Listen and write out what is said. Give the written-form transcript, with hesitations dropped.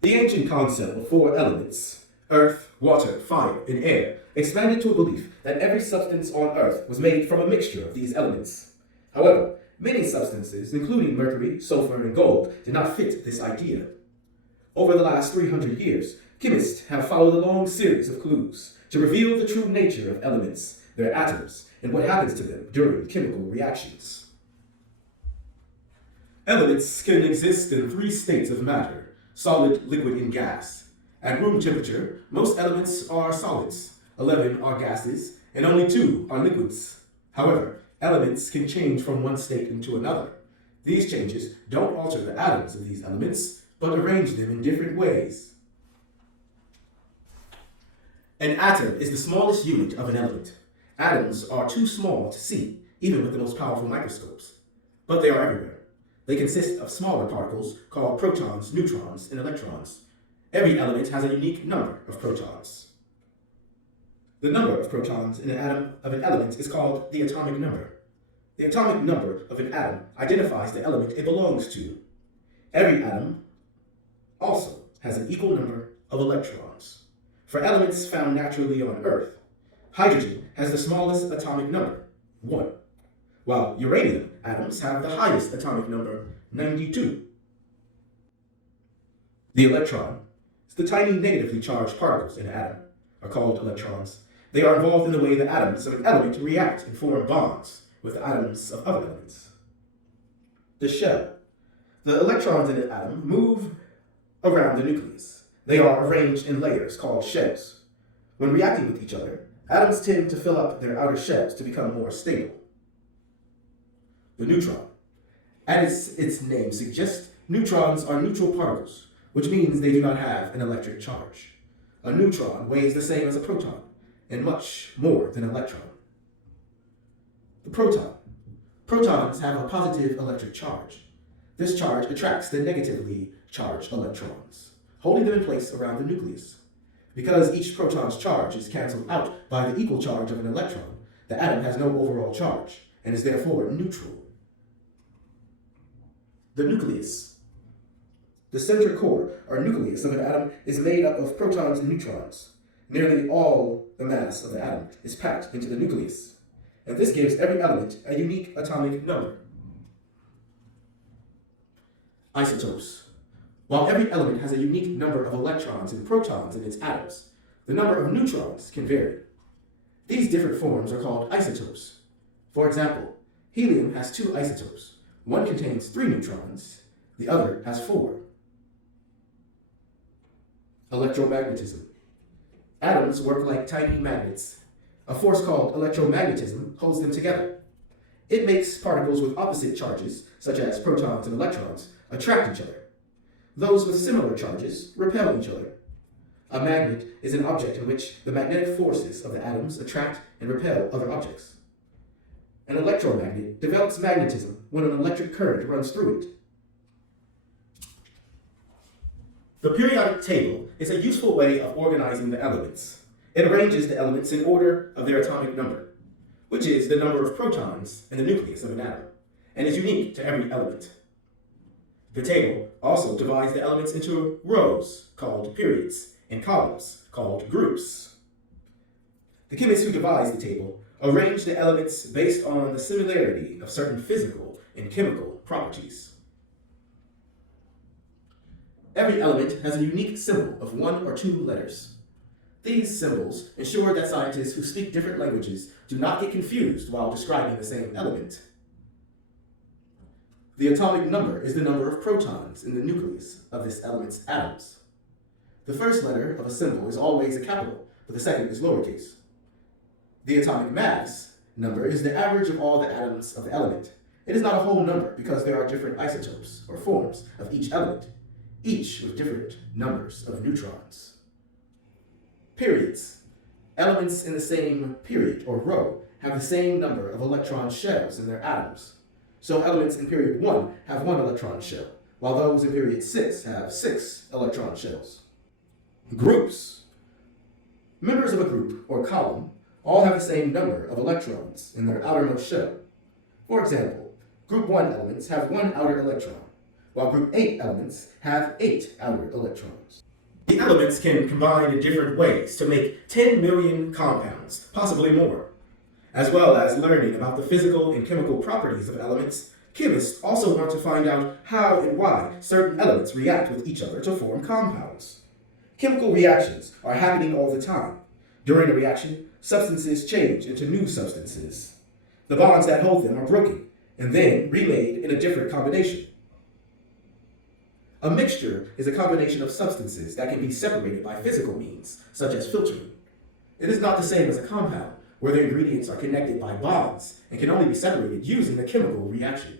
The ancient concept of four elements, earth, water, fire, and air, expanded to a belief that every substance on earth was made from a mixture of these elements. However, many substances, including mercury, sulfur, and gold, did not fit this idea. Over the last 300 years, chemists have followed a long series of clues to reveal the true nature of elements, their atoms, and what happens to them during chemical reactions. Elements can exist in three states of matter: solid, liquid, and gas. At room temperature, most elements are solids, 11 are gases, and only 2 are liquids. However, elements can change from one state into another. These changes don't alter the atoms of these elements, but arrange them in different ways. An atom is the smallest unit of an element. Atoms are too small to see, even with the most powerful microscopes. But they are everywhere. They consist of smaller particles called protons, neutrons, and electrons. Every element has a unique number of protons. The number of protons in an atom of an element is called the atomic number. The atomic number of an atom identifies the element it belongs to. Every atom also has an equal number of electrons. For elements found naturally on Earth, hydrogen has the smallest atomic number, 1, while uranium atoms have the highest atomic number, 92. The electron is the tiny negatively charged particles in an atom, are called electrons. They are involved in the way the atoms of an element react and form bonds with the atoms of other elements. The shell. The electrons in an atom move around the nucleus. They are arranged in layers called shells. When reacting with each other, atoms tend to fill up their outer shells to become more stable. The neutron. As its name suggests, neutrons are neutral particles, which means they do not have an electric charge. A neutron weighs the same as a proton, and much more than an electron. The proton. Protons have a positive electric charge. This charge attracts the negatively charged electrons, holding them in place around the nucleus. Because each proton's charge is cancelled out by the equal charge of an electron, the atom has no overall charge and is therefore neutral. The nucleus. The center core, or nucleus, of an atom is made up of protons and neutrons. Nearly all the mass of the atom is packed into the nucleus, and this gives every element a unique atomic number. Isotopes. While every element has a unique number of electrons and protons in its atoms, the number of neutrons can vary. These different forms are called isotopes. For example, helium has 2 isotopes. One contains 3 neutrons, the other has 4. Electromagnetism. Atoms work like tiny magnets. A force called electromagnetism holds them together. It makes particles with opposite charges, such as protons and electrons, attract each other. Those with similar charges repel each other. A magnet is an object in which the magnetic forces of the atoms attract and repel other objects. An electromagnet develops magnetism when an electric current runs through it. The periodic table is a useful way of organizing the elements. It arranges the elements in order of their atomic number, which is the number of protons in the nucleus of an atom, and is unique to every element. The table also divides the elements into rows, called periods, and columns, called groups. The chemists who devised the table arrange the elements based on the similarity of certain physical and chemical properties. Every element has a unique symbol of 1 or 2 letters. These symbols ensure that scientists who speak different languages do not get confused while describing the same element. The atomic number is the number of protons in the nucleus of this element's atoms. The first letter of a symbol is always a capital, but the second is lowercase. The atomic mass number is the average of all the atoms of the element. It is not a whole number because there are different isotopes or forms of each element, each with different numbers of neutrons. Periods. Elements in the same period or row have the same number of electron shells in their atoms. So elements in period 1 have 1 electron shell, while those in period 6 have 6 electron shells. Groups. Members of a group or column all have the same number of electrons in their outermost shell. For example, group 1 elements have 1 outer electron, while group 8 elements have 8 outer electrons. The elements can combine in different ways to make 10 million compounds, possibly more. As well as learning about the physical and chemical properties of elements, chemists also want to find out how and why certain elements react with each other to form compounds. Chemical reactions are happening all the time. During a reaction, substances change into new substances. The bonds that hold them are broken and then remade in a different combination. A mixture is a combination of substances that can be separated by physical means, such as filtering. It is not the same as a compound, where the ingredients are connected by bonds and can only be separated using a chemical reaction.